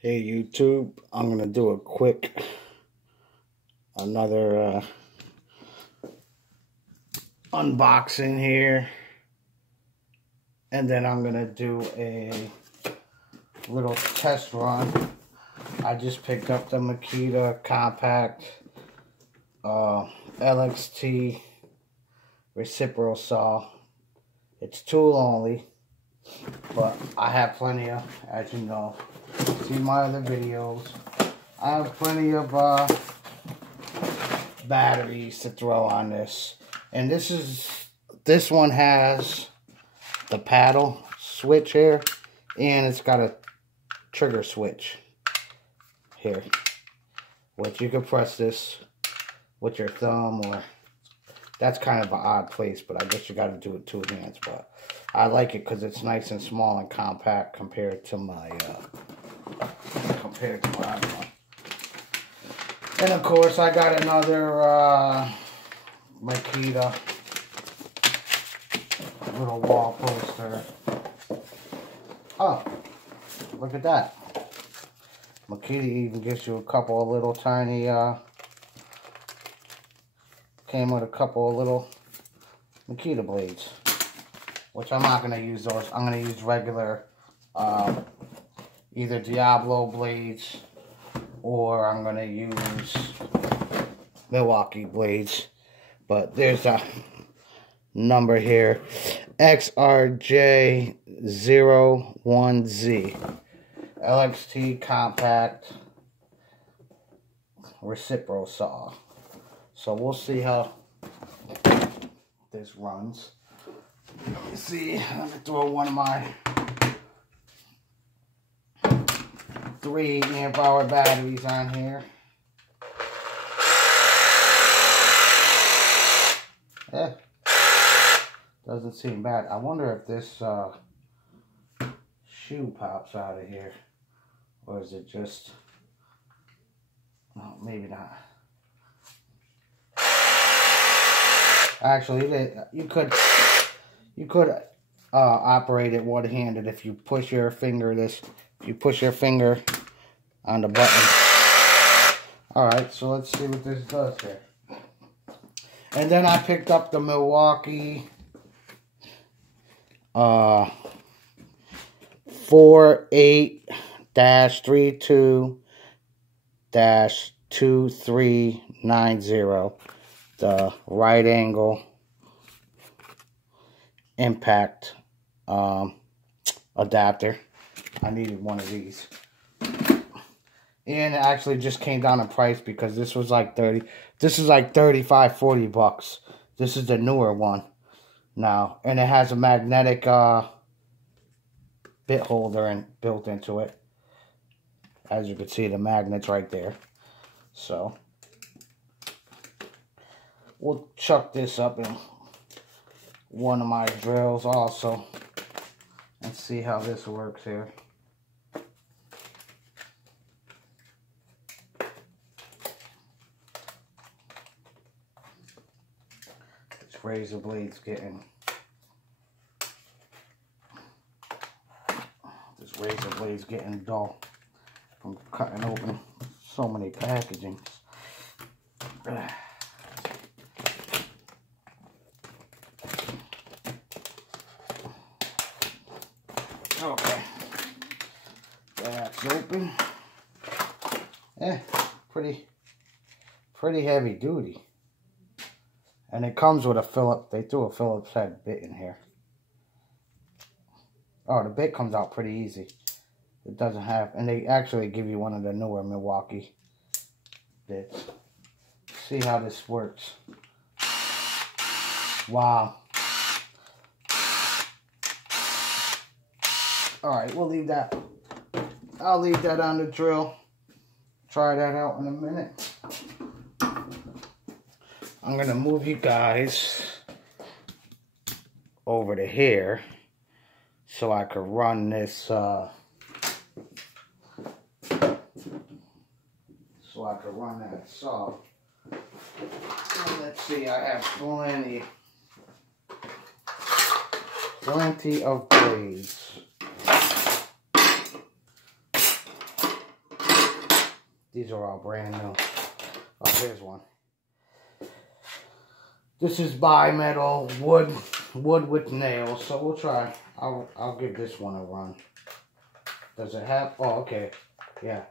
Hey YouTube, I'm gonna do a quick another unboxing here, and then I'm gonna do a little test run. I just picked up the Makita compact LXT Recipro saw. It's tool only, but I have plenty of, as you know, see my other videos, I have plenty of batteries to throw on this. And this one has the paddle switch here, and it's got a trigger switch here, which you can press this with your thumb, or that's kind of an odd place, but I guess you got to do it with 2 hands. But I like it because it's nice and small and compact compared to my other one. And of course, I got another Makita little wall poster. Oh, look at that. Makita even gives you a couple of little tiny, came with a couple of little Makita blades, which I'm not going to use those. I'm going to use regular, either Diablo blades, or I'm going to use Milwaukee blades. But there's a number here, XRJ01Z, LXT compact Recipro saw. So we'll see how this runs. Let me see, I'm going to throw one of my 3 amp hour batteries on here. Yeah, doesn't seem bad. I wonder if this shoe pops out of here, or is it just, no, maybe not. Actually, you could operate it one-handed if you push your finger on the button. Alright, so let's see what this does here. And then I picked up the Milwaukee 48-32-2390, the right angle impact adapter. I needed one of these. And it actually just came down in price because this was like 30. This is like 35, 40 bucks. This is the newer one now, and it has a magnetic bit holder built into it. As you can see, the magnet's right there. So we'll chuck this up in one of my drills also and see how this works here. This razor blade's getting dull from cutting open so many packagings. Okay, that's open. Pretty heavy duty. And it comes with a they threw a Phillips head bit in here. Oh, the bit comes out pretty easy. It doesn't have, and they actually give you one of the newer Milwaukee bits. See how this works. Wow. Alright, we'll leave that. I'll leave that on the drill. Try that out in a minute. I'm going to move you guys over to here so I could run this, that saw. And let's see, I have plenty of blades. These are all brand new. Oh, here's one. This is bimetal wood with nails. So we'll try. I'll give this one a run. Does it have? Oh, okay. Yeah.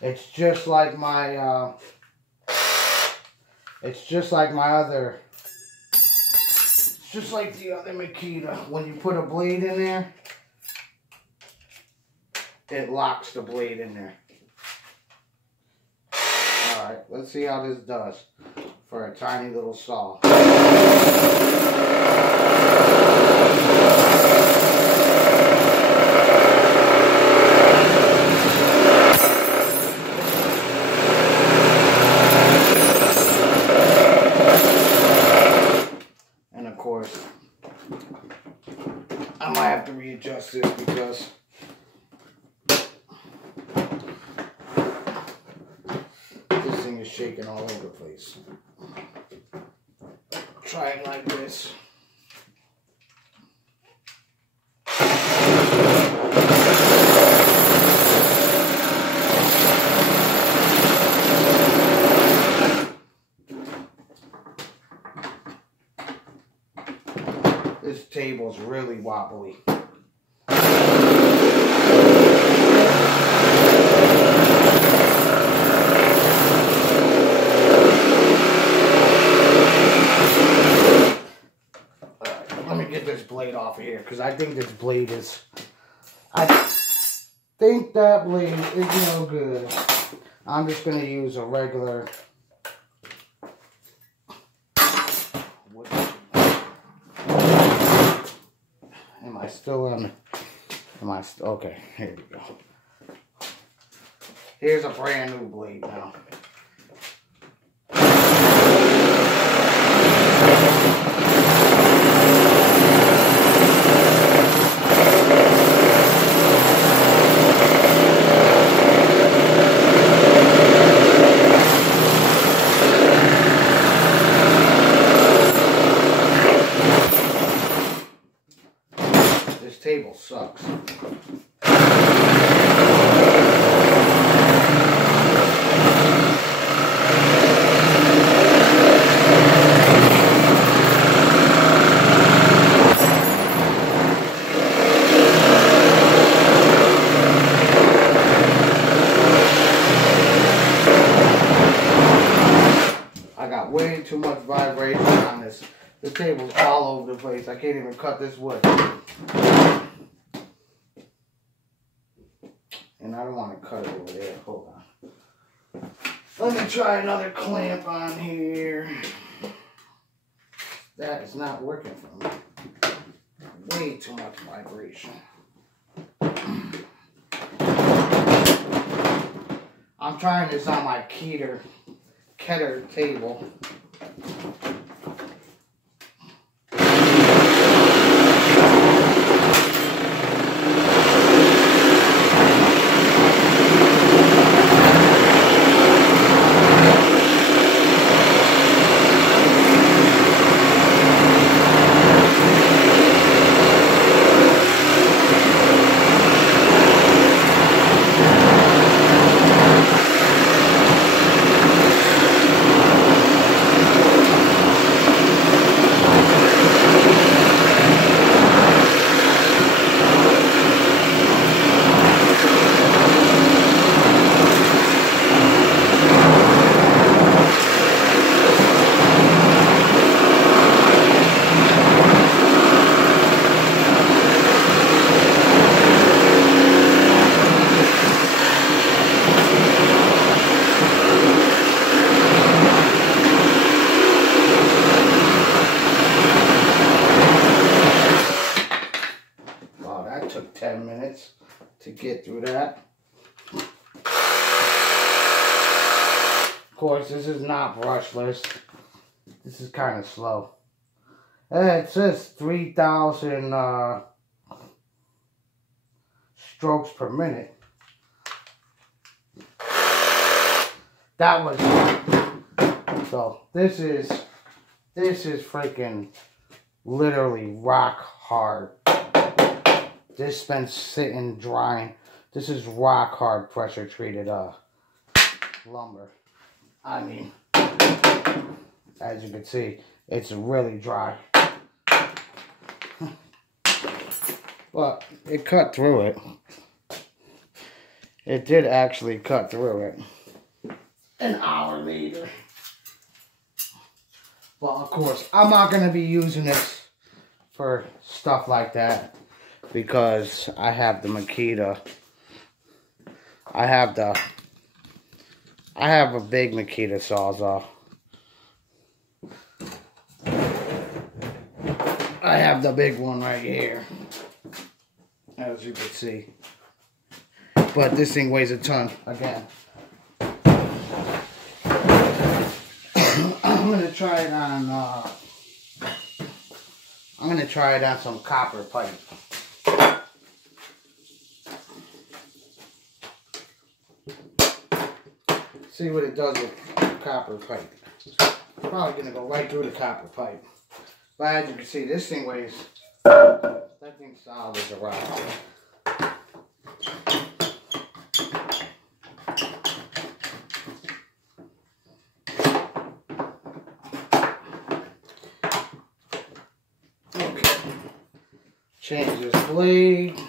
It's just like my. It's just like my other. It's just like the other Makita. When you put a blade in there, it locks the blade in there. Alright, let's see how this does for a tiny little saw. And of course, I might have to readjust this because this thing is shaking all over the place. Try it like this. This table's really wobbly. Blade off of here because I think this blade is. I think that blade is no good. I'm just gonna use a regular. Am I still on? Am I still okay? Here we go. Here's a brand new blade now. This table sucks. I got way too much vibration on this. The table's all over the place. I can't even cut this wood. And I don't want to cut it over there. Hold on. Let me try another clamp on here. That is not working for me. Way too much vibration. I'm trying this on my Keter table. Took 10 minutes to get through that. Of course, this is not brushless. This is kind of slow. It says 3,000 strokes per minute. That was so. This is freaking literally rock hard. This has been sitting drying. This is rock hard pressure treated lumber. I mean, as you can see, it's really dry. But it cut through it. It did actually cut through it. An hour later. Well, of course, I'm not going to be using this for stuff like that because I have the Makita. I have a big Makita Sawzall. I have the big one right here, as you can see. But this thing weighs a ton again. I'm gonna try it on. I'm gonna try it on some copper pipe. See what it does with copper pipe. It's probably gonna go right through the copper pipe. But as you can see, this thing weighs. That thing's solid as a rock. Change this blade,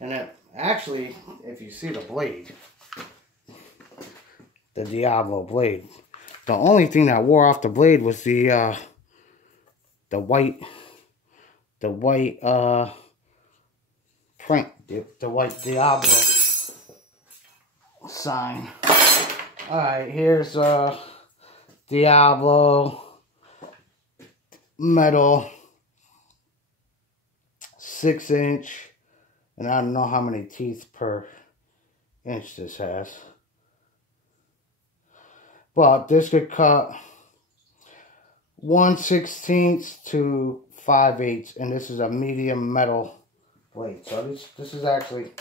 and then actually, if you see the blade, the Diablo blade, the only thing that wore off the blade was the white print, the white Diablo sign. All right, here's Diablo metal. 6-inch, and I don't know how many teeth per inch this has, but this could cut 1/16 to 5/8, and this is a medium metal blade. So this is actually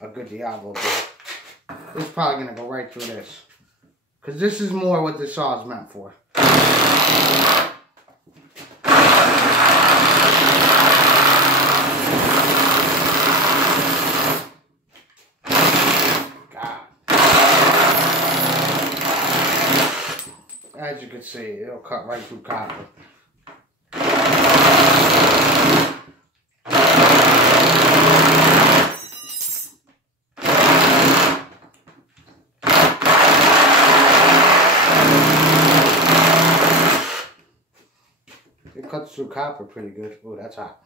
a good Diablo blade. It's probably gonna go right through this, because this is more what this saw is meant for. As you can see, it'll cut right through copper. It cuts through copper pretty good. Oh, that's hot.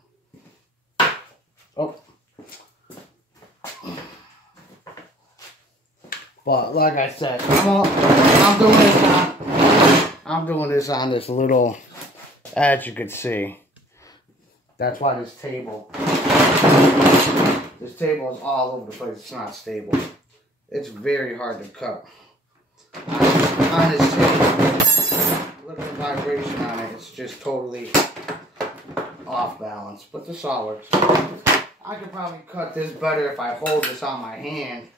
Oh. But like I said, I'm doing this on this little, as you can see. That's why this table is all over the place. It's not stable. It's very hard to cut on this table. Look at the vibration on it. It's just totally off balance. But this all works. I could probably cut this better if I hold this on my hand.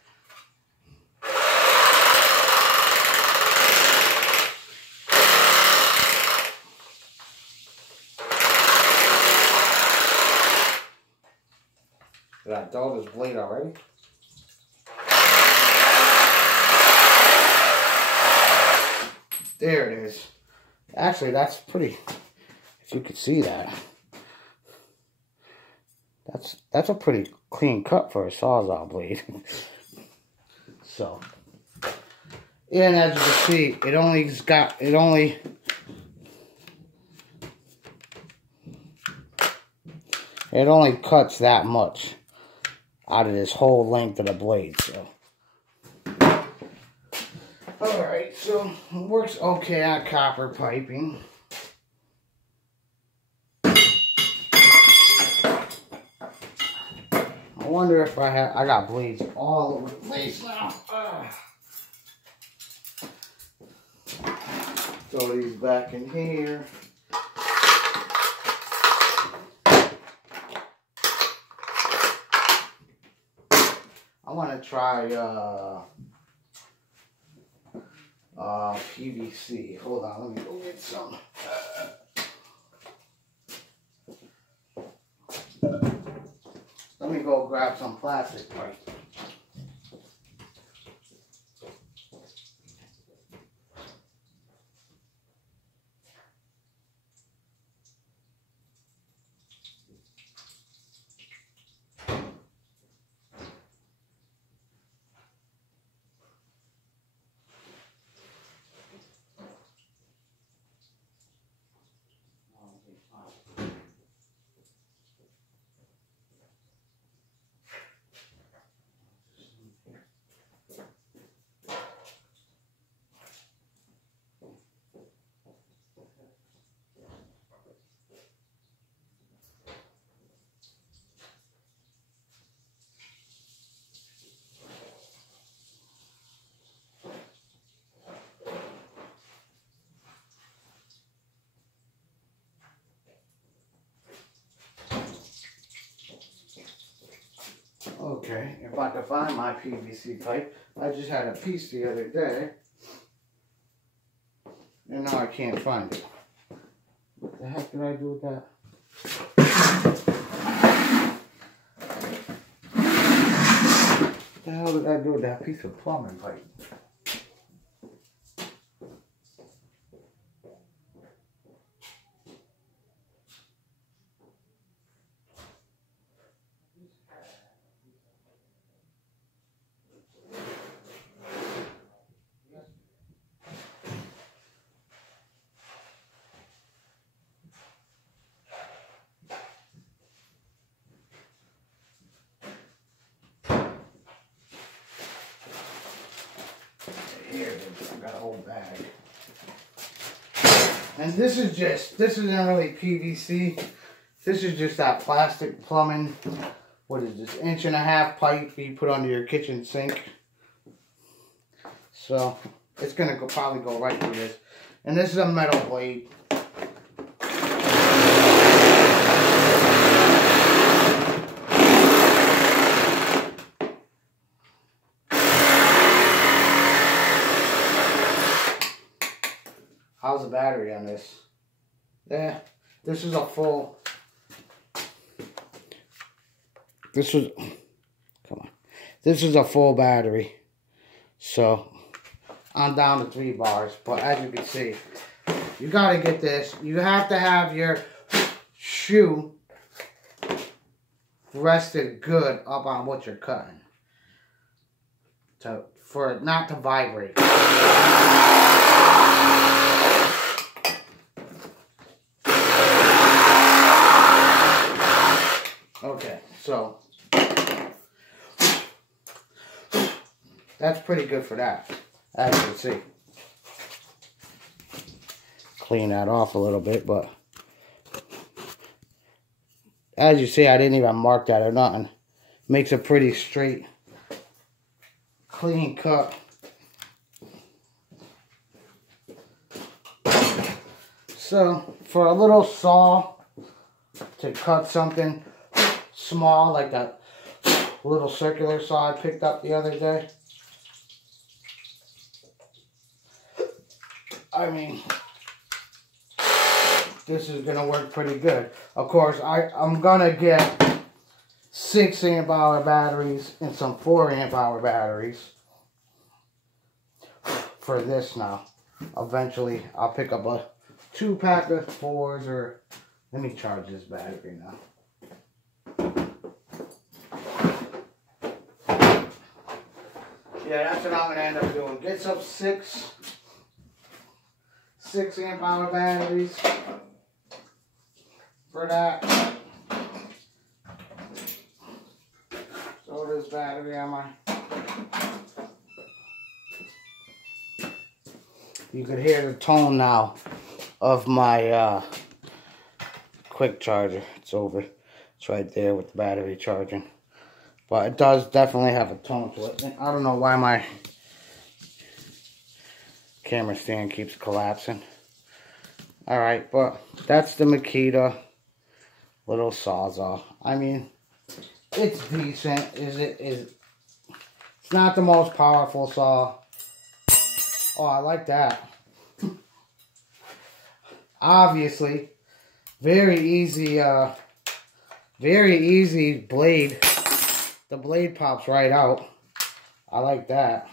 Did I dull this blade already? There it is. Actually, that's pretty, if you could see that. That's a pretty clean cut for a Sawzall blade. So, and as you can see, it only cuts that much out of this whole length of the blade. So, alright, so it works okay on copper piping. I wonder if I got blades all over the place now. Throw these back in here. I want to try PVC. Hold on, let me go get some. Let me go grab some plastic pipe. Okay, if I could find my PVC pipe. I just had a piece the other day. And now I can't find it. What the heck did I do with that? What the hell did I do with that piece of plumbing pipe? Here it is. I've got a whole bag. And this isn't really PVC. This is just that plastic plumbing. What is this? 1.5 inch pipe you put under your kitchen sink. So it's gonna probably go right through this. And this is a metal blade. How's the battery on this? Yeah, this is a full. This is a full battery. So I'm down to 3 bars. But as you can see, you gotta get this. You have to have your shoe rested good up on what you're cutting for it not to vibrate. Okay, so that's pretty good for that, as you can see. Clean that off a little bit, but as you see, I didn't even mark that or nothing. Makes a pretty straight, clean cut. So, for a little saw to cut something small, like that little circular saw I picked up the other day. I mean, this is going to work pretty good. Of course, I'm going to get 6 amp hour batteries and some 4 amp hour batteries for this now. Eventually, I'll pick up a 2-pack of 4s, or let me charge this battery now. Yeah, that's what I'm going to end up doing. Get some 6 amp hour batteries for that. So this battery on my... You could hear the tone now of my quick charger. It's over. It's right there with the battery charging. But it does definitely have a tone to it. I don't know why my camera stand keeps collapsing. Alright, but that's the Makita little Sawzall. I mean, it's decent. It's not the most powerful saw. Oh, I like that. Obviously, very easy blade. The blade pops right out. I like that.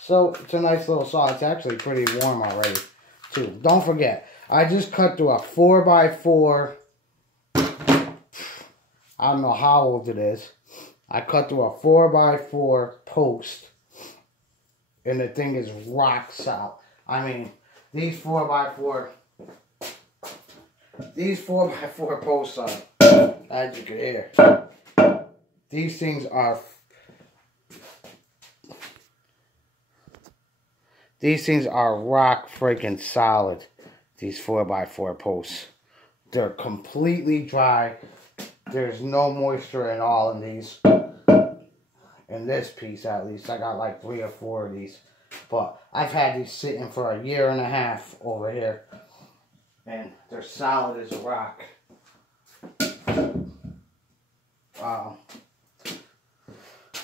So, it's a nice little saw. It's actually pretty warm already, too. Don't forget, I just cut through a 4x4. I don't know how old it is. I cut through a 4x4 post. And the thing is rock solid. I mean, these 4x4 posts are, as you can hear, these things are rock freaking solid. These 4x4 posts, they're completely dry. There's no moisture at all in these. In this piece, at least, I got like 3 or 4 of these. But I've had these sitting for a 1.5 years over here, and they're solid as a rock.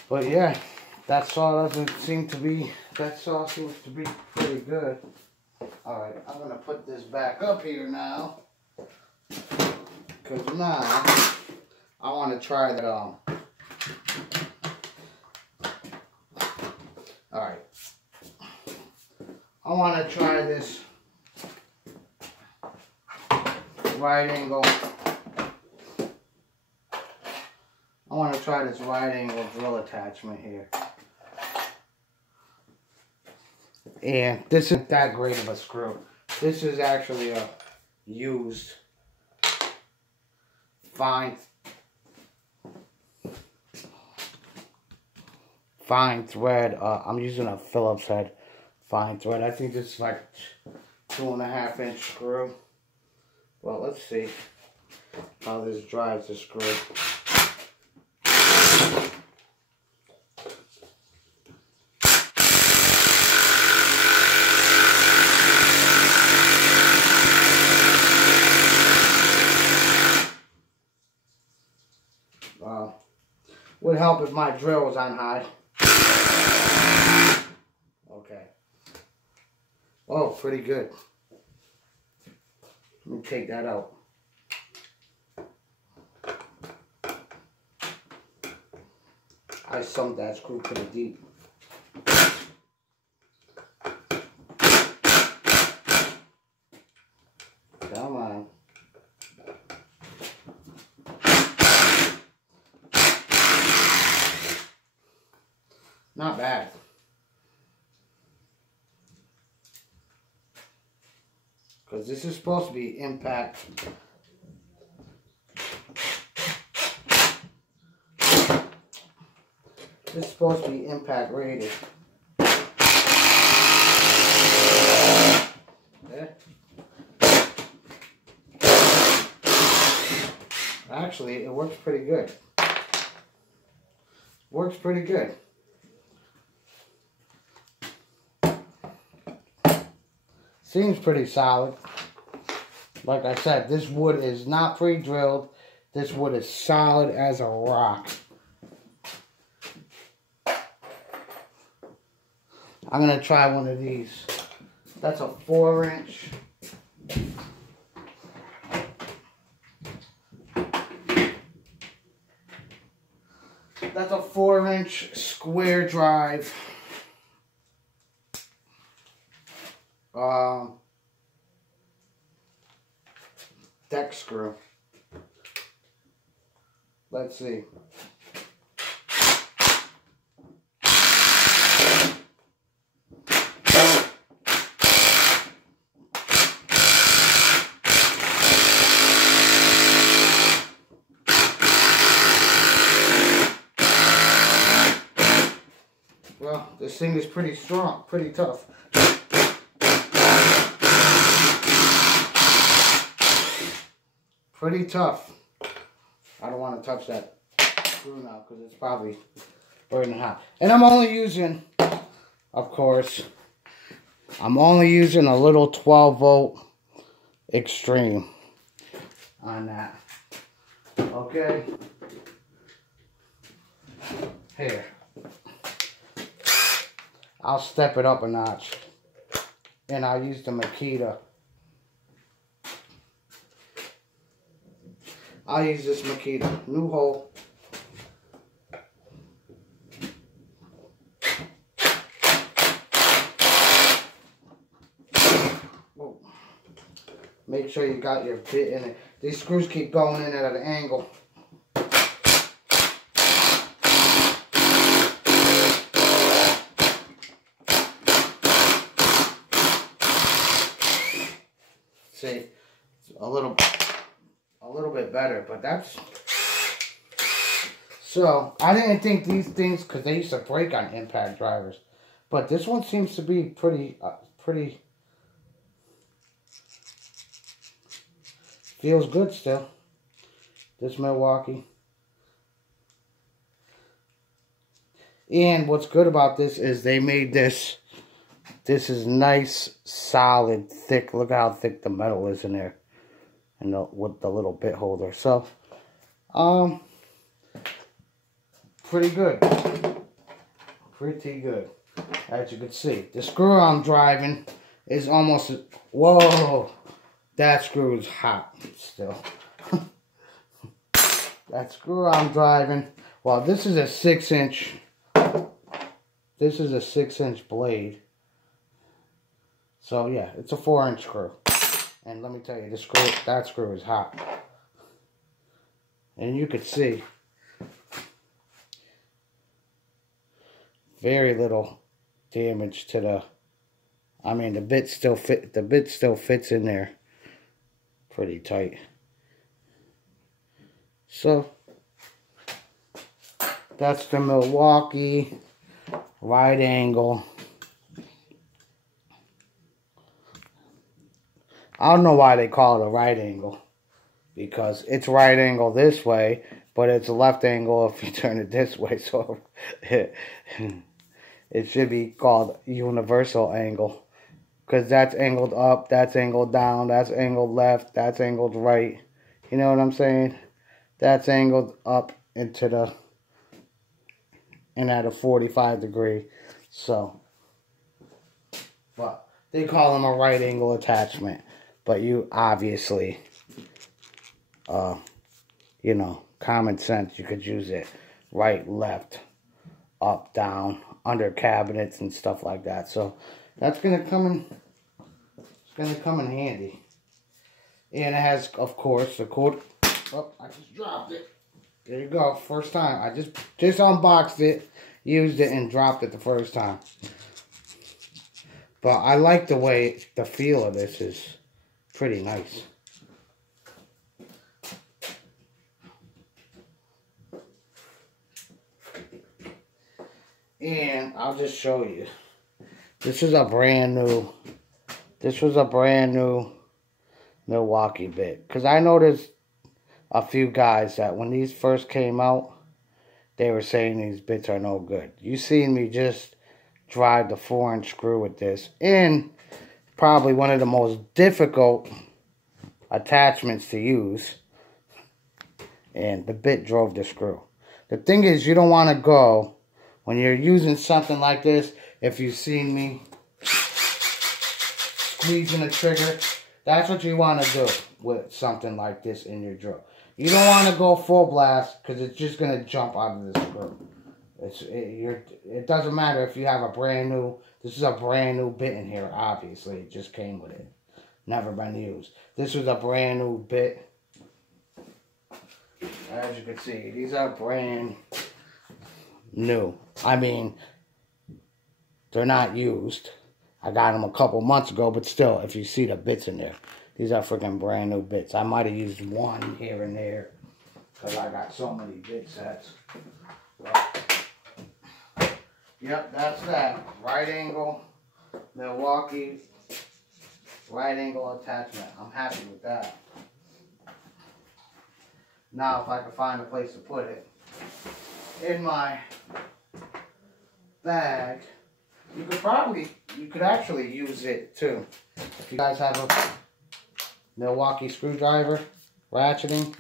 But yeah, that saw seems to be pretty good. Alright, I'm going to put this back up here now. Because now, I want to try that on. Alright. I want to try this right angle. I want to try this right angle drill attachment here. And this isn't that great of a screw. This is actually a used fine thread. I'm using a Phillips head fine thread. I think this is like 2.5 inch screw. Well, let's see how this drives the screw. Would help if my drill was on high. Okay. Oh, pretty good. Let me take that out. I sunk that screw pretty deep. Come on. Not bad. Because this is supposed to be impact. This is supposed to be impact rated. Yeah. Actually, it works pretty good. Works pretty good. Seems pretty solid. Like I said, this wood is not pre-drilled. This wood is solid as a rock. I'm going to try one of these. That's a 4-inch. That's a 4-inch square drive. Deck screw. Let's see. Well, this thing is pretty strong, pretty tough. Pretty tough. I don't want to touch that screw now because it's probably burning hot. And I'm only using, of course, I'm only using a little 12-volt extreme on that. Okay. Here. I'll step it up a notch. And I'll use the Makita. I'll use this Makita. New hole. Whoa. Make sure you got your bit in it. These screws keep going in at an angle. See, a little bit better, but that's, so I didn't think these things, because they used to break on impact drivers, but this one seems to be pretty feels good still. This Milwaukee. And what's good about this is they made this is nice, solid, thick. Look how thick the metal is in there. And with the little bit holder. So, pretty good. Pretty good. As you can see, the screw I'm driving is almost, whoa, that screw is hot still. That screw I'm driving, well, this is a 6-inch, this is a 6-inch blade. So yeah, it's a 4-inch screw. And let me tell you, that screw is hot. And you could see very little damage to the, I mean, the bit still fits in there pretty tight. So that's the Milwaukee right angle. I don't know why they call it a right angle, because it's right angle this way, but it's a left angle if you turn it this way. So it should be called universal angle, because that's angled up, that's angled down, that's angled left, that's angled right. You know what I'm saying? That's angled up into the, and at a 45 degree. So, but they call them a right angle attachment. But you obviously, you know, common sense, you could use it right, left, up, down, under cabinets and stuff like that. So that's gonna come in. It's gonna come in handy. And it has, of course, the cord. Oh, I just dropped it. There you go. First time. I just unboxed it, used it, and dropped it the first time. But I like the way the feel of this is. Pretty nice. And I'll just show you. This was a brand new Milwaukee bit. Because I noticed a few guys that when these first came out, they were saying these bits are no good. You seen me just drive the 4-inch screw with this. And probably one of the most difficult attachments to use, and the bit drove the screw. The thing is, you don't want to go when you're using something like this. If you've seen me squeezing a trigger, that's what you want to do with something like this in your drill. You don't want to go full blast, because it's just going to jump out of the screw. It doesn't matter if you have a brand new, this is a brand new bit in here, obviously. It just came with it. Never been used. This was a brand new bit. As you can see, these are brand new. I mean, they're not used. I got them a couple months ago, but still, if you see the bits in there, these are freaking brand new bits. I might have used one here and there, because I got so many bit sets. But, yep, that's that. Right angle, Milwaukee, right angle attachment. I'm happy with that. Now, if I can find a place to put it in my bag, you could actually use it too. If you guys have a Milwaukee screwdriver, ratcheting,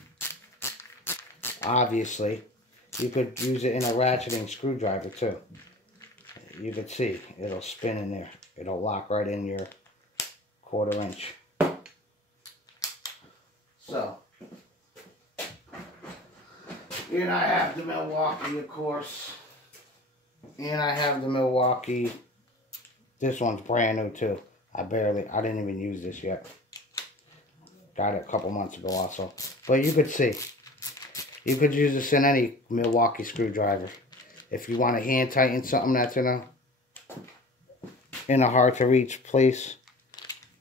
obviously, you could use it in a ratcheting screwdriver too. You could see, it'll spin in there. It'll lock right in your 1/4 inch. So, and I have the Milwaukee, of course. And I have the Milwaukee. This one's brand new too. I didn't even use this yet. Got it a couple months ago also. But you could see. You could use this in any Milwaukee screwdriver. If you want to hand tighten something that's in a hard to reach place.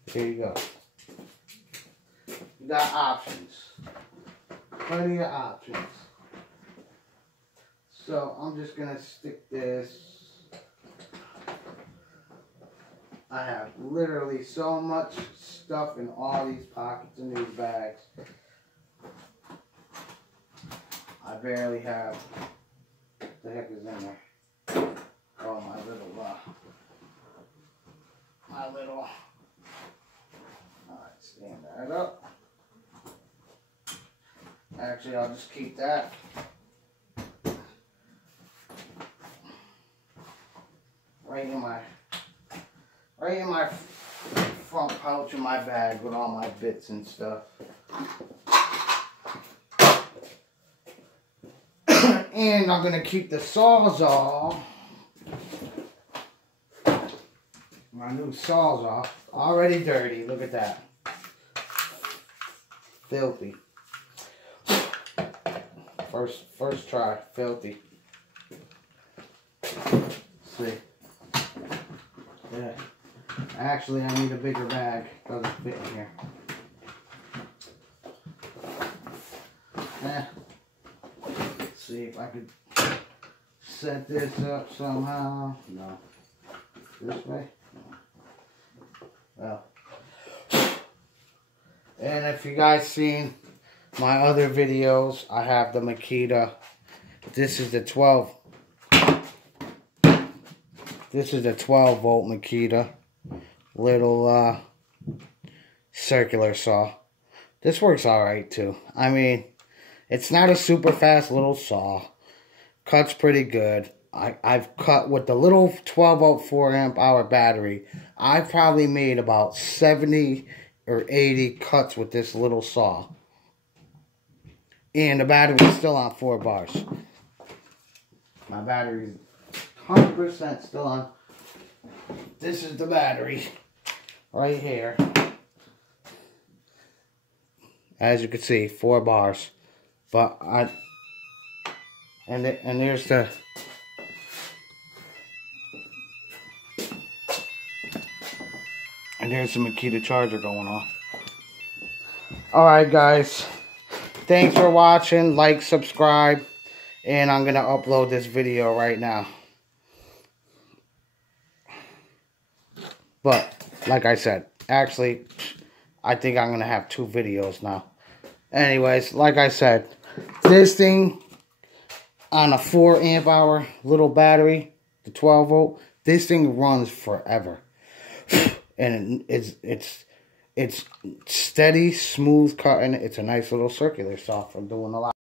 Here you go. You got options. Plenty of options. So I'm just going to stick this. I have literally so much stuff in all these pockets in these bags. I barely have. What the heck is in there? Oh, my little. Alright, stand that up. Actually, I'll just keep that. right in my front pouch of my bag with all my bits and stuff. And I'm gonna keep the Sawzall. My new Sawzall, already dirty. Look at that, filthy. First try, filthy. Let's see. Yeah. Actually, I need a bigger bag. Doesn't fit in here. Let's see if I could set this up somehow. No. This way? No. Well. And if you guys seen my other videos, I have the Makita. This is the 12. This is a 12 volt Makita. Little circular saw. This works alright too. I mean, it's not a super fast little saw. Cuts pretty good. I've cut with the little 12 volt 4 amp hour battery. I've probably made about 70 or 80 cuts with this little saw. And the battery is still on 4 bars. My battery is 100% still on. This is the battery right here. As you can see, 4 bars. But and there's the Makita charger going on. Alright guys, thanks for watching. Like, subscribe, and I'm gonna upload this video right now. But like I said, actually I think I'm gonna have 2 videos now. Anyways, like I said, this thing on a 4 amp hour little battery, the 12 volt, this thing runs forever. And it's steady, smooth cutting. It's a nice little circular saw for doing a lot.